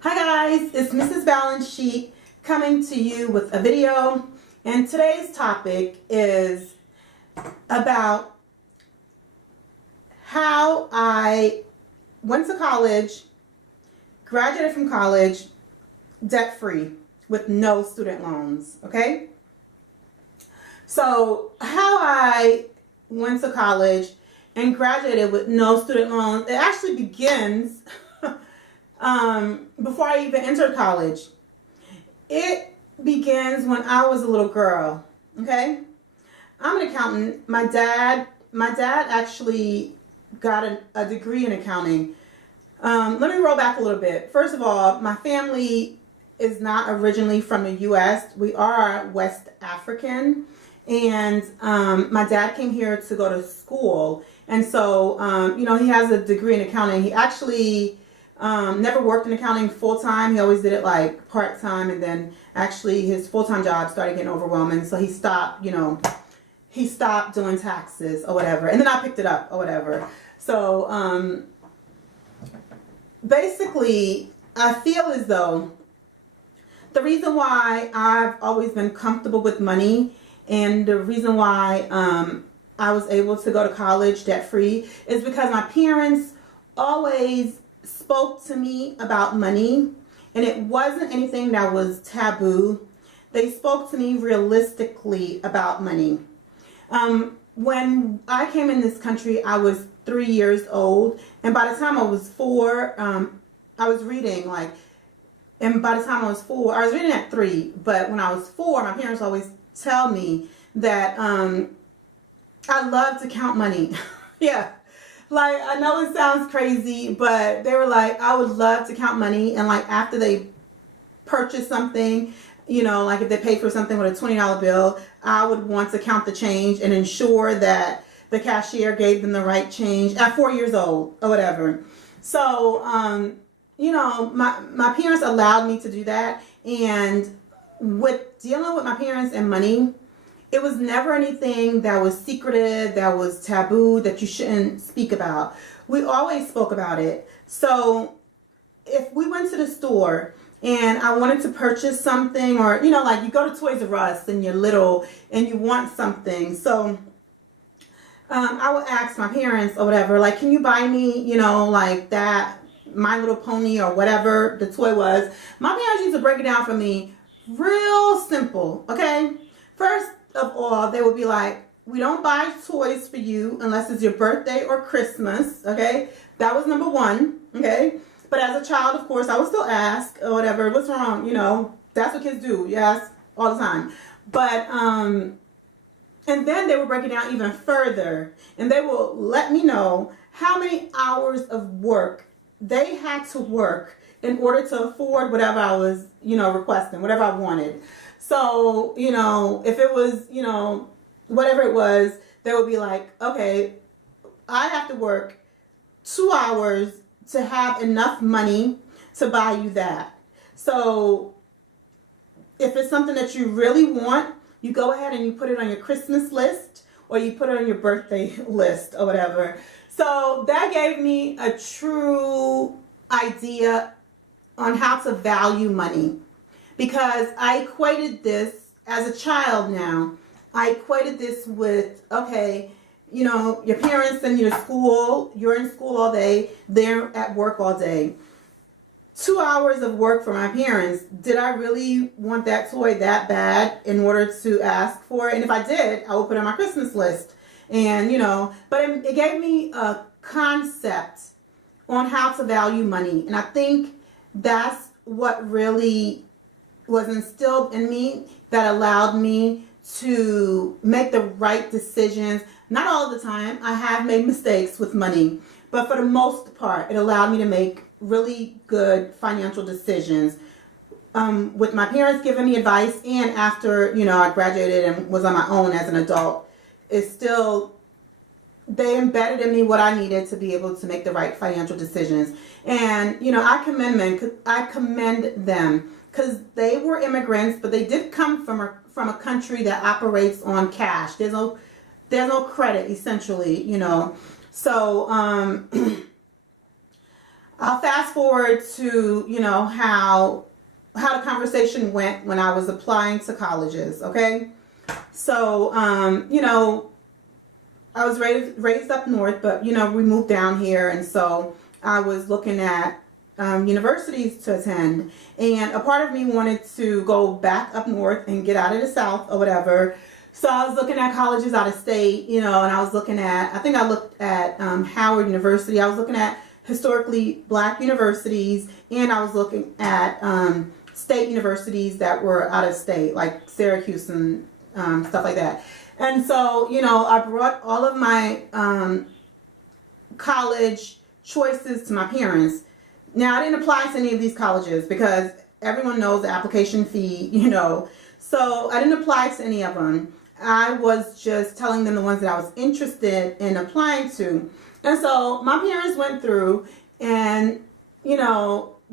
Hi guys, it's Mrs. Balance Sheet coming to you with a video, and today's topic is about how I went to college, graduated from college, debt-free with no student loans, okay? So how I went to college and graduated with no student loans, it actually begins before I even entered college. It begins when I was a little girl, okay? I'm an accountant. My dad actually got a degree in accounting. Let me roll back a little bit. First of all, my family is not originally from the U.S. We are West African, and my dad came here to go to school, and so he has a degree in accounting. He actually never worked in accounting full time. He always did it like part time, and then actually his full time job started getting overwhelming, so he stopped. He stopped doing taxes or whatever, and then I picked it up or whatever. So basically, I feel as though the reason why I've always been comfortable with money, and the reason why I was able to go to college debt free, is because my parents always spoke to me about money, and it wasn't anything that was taboo. They spoke to me realistically about money. When I came in this country, I was 3 years old, and by the time I was 4, I was reading and by the time I was 4, I was reading at 3, but when I was 4, my parents always tell me that I love to count money. Yeah. Like, I know it sounds crazy, but they were like, I would love to count money, and like after they purchase something, like if they paid for something with a $20 bill, I would want to count the change and ensure that the cashier gave them the right change at 4 years old or whatever. So, my parents allowed me to do that, and with dealing with my parents and money, it was never anything that was secretive, that was taboo, that you shouldn't speak about. We always spoke about it. So if we went to the store and I wanted to purchase something, or, like you go to Toys R Us and you're little and you want something. So I would ask my parents or whatever, like, can you buy me, like that My Little Pony or whatever the toy was. My parents used to break it down for me real simple, okay? First of all, they would be like, we don't buy toys for you unless it's your birthday or Christmas, okay? That was number one, okay? But as a child, of course, I would still ask or whatever, what's wrong, that's what kids do, yes, all the time. But, and then they would break it down even further, and they will let me know how many hours of work they had to work in order to afford whatever I was, requesting, whatever I wanted. So, if it was, whatever it was, they would be like, okay, I have to work 2 hours to have enough money to buy you that. So if it's something that you really want, you go ahead and you put it on your Christmas list, or you put it on your birthday list or whatever. So that gave me a true idea on how to value money. Because I equated this as a child now. I equated this with, okay, your parents send you to school, you're in school all day, they're at work all day. 2 hours of work for my parents. Did I really want that toy that bad in order to ask for it? And if I did, I would put it on my Christmas list. And, but it gave me a concept on how to value money. And I think that's what really was instilled in me that allowed me to make the right decisions. Not all the time. I have made mistakes with money, but for the most part, it allowed me to make really good financial decisions. With my parents giving me advice, and after, I graduated and was on my own as an adult, it's still, they embedded in me what I needed to be able to make the right financial decisions. And, I commend them. Because they were immigrants, but they did come from a country that operates on cash. There's no credit, essentially, So I'll fast forward to, how the conversation went when I was applying to colleges, okay? So, I was raised up north, but, we moved down here, and so I was looking at universities to attend. And a part of me wanted to go back up north and get out of the south or whatever. So I was looking at colleges out of state, and I was looking at, I think I looked at Howard University. I was looking at historically black universities, and I was looking at state universities that were out of state, like Syracuse and stuff like that. And so, I brought all of my college choices to my parents. Now, I didn't apply to any of these colleges because everyone knows the application fee, So I didn't apply to any of them. I was just telling them the ones that I was interested in applying to. And so my parents went through and,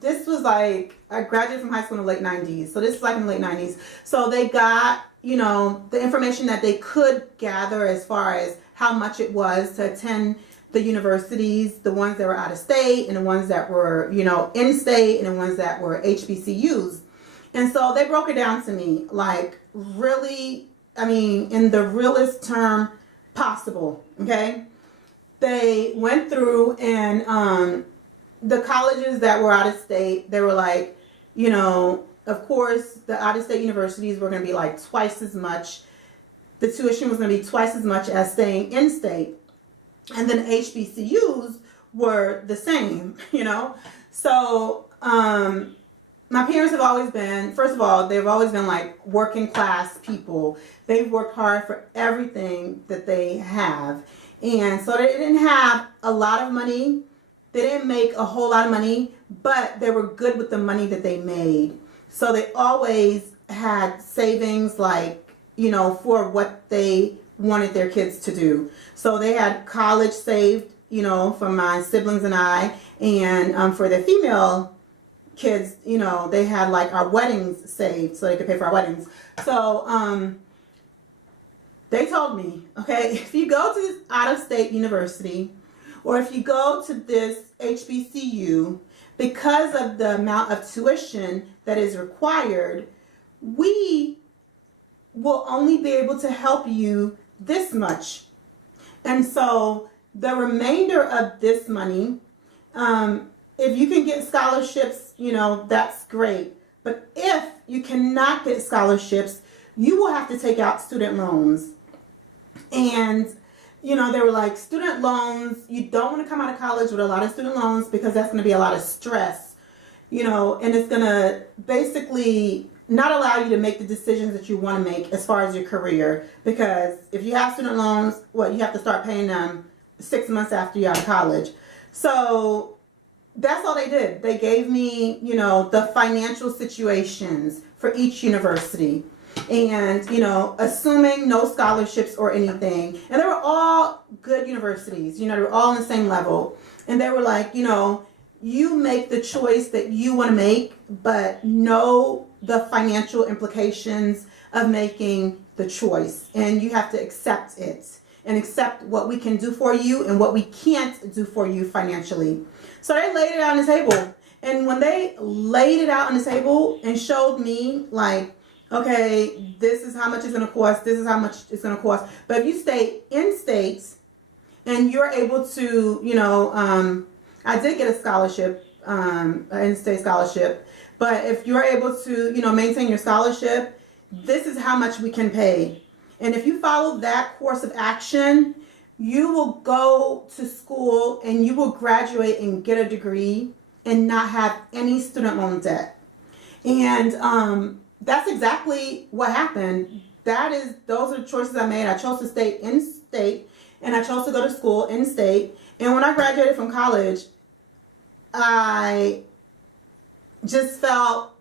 this was like, I graduated from high school in the late 90s. So this is like in the late 90s. So they got, the information that they could gather as far as how much it was to attend the universities, the ones that were out of state and the ones that were, in state and the ones that were HBCUs. And so they broke it down to me, like really, in the realest term possible, okay? They went through and the colleges that were out of state, they were like, of course, the out of state universities were going to be like twice as much. The tuition was going to be twice as much as staying in state. And then HBCUs were the same, So my parents have always been, first of all, they've always been like working class people. They've worked hard for everything that they have. And so they didn't have a lot of money. They didn't make a whole lot of money, but they were good with the money that they made. So they always had savings, like, for what they wanted their kids to do. So they had college saved, for my siblings and I, and for their female kids, they had like our weddings saved so they could pay for our weddings. So they told me, okay, if you go to this out-of-state university or if you go to this HBCU, because of the amount of tuition that is required, we will only be able to help you this much. And so the remainder of this money, if you can get scholarships, that's great. But if you cannot get scholarships, you will have to take out student loans. And, they were like, student loans, you don't want to come out of college with a lot of student loans because that's going to be a lot of stress, and it's going to basically not allow you to make the decisions that you want to make as far as your career. Because if you have student loans, you have to start paying them 6 months after you're out of college. So that's all they did. They gave me, the financial situations for each university. And, assuming no scholarships or anything. And they were all good universities. They were all on the same level. And they were like, you make the choice that you want to make, but know the financial implications of making the choice. And you have to accept it and accept what we can do for you and what we can't do for you financially. So they laid it out on the table. And when they laid it out on the table and showed me, like, okay, this is how much it's going to cost, this is how much it's going to cost. But if you stay in states and you're able to, I did get a scholarship, an in-state scholarship. But if you're able to, maintain your scholarship, this is how much we can pay. And if you follow that course of action, you will go to school and you will graduate and get a degree and not have any student loan debt. And that's exactly what happened. Those are the choices I made. I chose to stay in state and I chose to go to school in state. And when I graduated from college, I felt,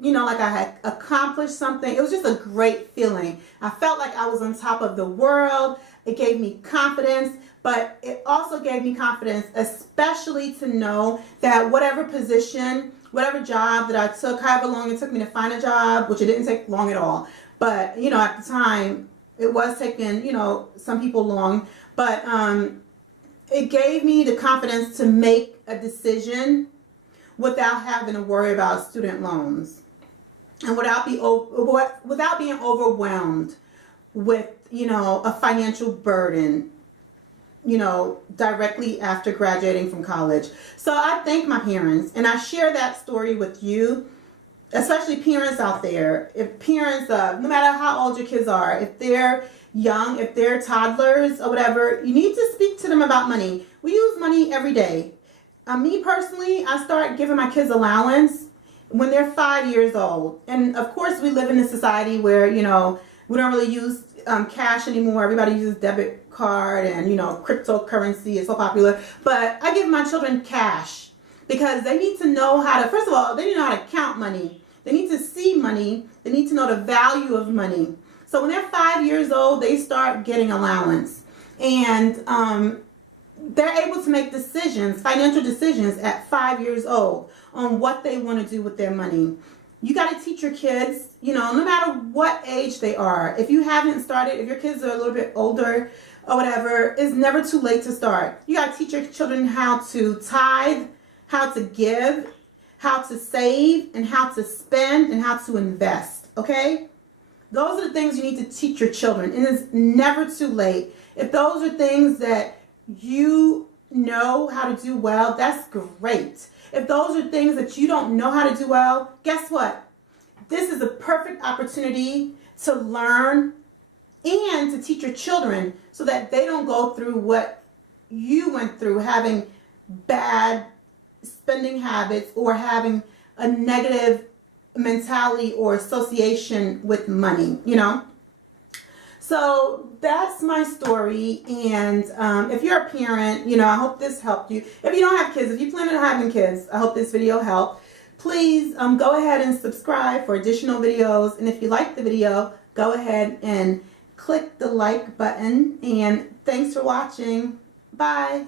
like I had accomplished something. It was just a great feeling. I felt like I was on top of the world. It gave me confidence, but it also gave me confidence, especially to know that whatever position, whatever job that I took, however long it took me to find a job, which it didn't take long at all. But, at the time, it was taking, some people long. But it gave me the confidence to make a decision without having to worry about student loans and without being overwhelmed with, a financial burden, directly after graduating from college. So I thank my parents, and I share that story with you, especially parents out there. If parents, no matter how old your kids are, if they're young, if they're toddlers or whatever, you need to speak to them about money. We use money every day. Me personally, I start giving my kids allowance when they're 5 years old. And of course, we live in a society where, we don't really use cash anymore. Everybody uses debit card, and, cryptocurrency is so popular. But I give my children cash because they need to know how to, first of all, they need to know how to count money. They need to see money. They need to know the value of money. So when they're 5 years old, they start getting allowance. And they're able to make decisions, financial decisions at 5 years old on what they want to do with their money. You got to teach your kids, no matter what age they are. If you haven't started, if your kids are a little bit older or whatever, it's never too late to start. You got to teach your children how to tithe, how to give, how to save, and how to spend, and how to invest, okay? Those are the things you need to teach your children, and it's never too late. If those are things that you know how to do well, that's great. If those are things that you don't know how to do well, guess what? This is a perfect opportunity to learn and to teach your children so that they don't go through what you went through, having bad spending habits or having a negative mentality or association with money, So that's my story, and if you're a parent, I hope this helped you. If you don't have kids, if you plan on having kids, I hope this video helped. Please go ahead and subscribe for additional videos, and if you like the video, go ahead and click the like button, and thanks for watching. Bye.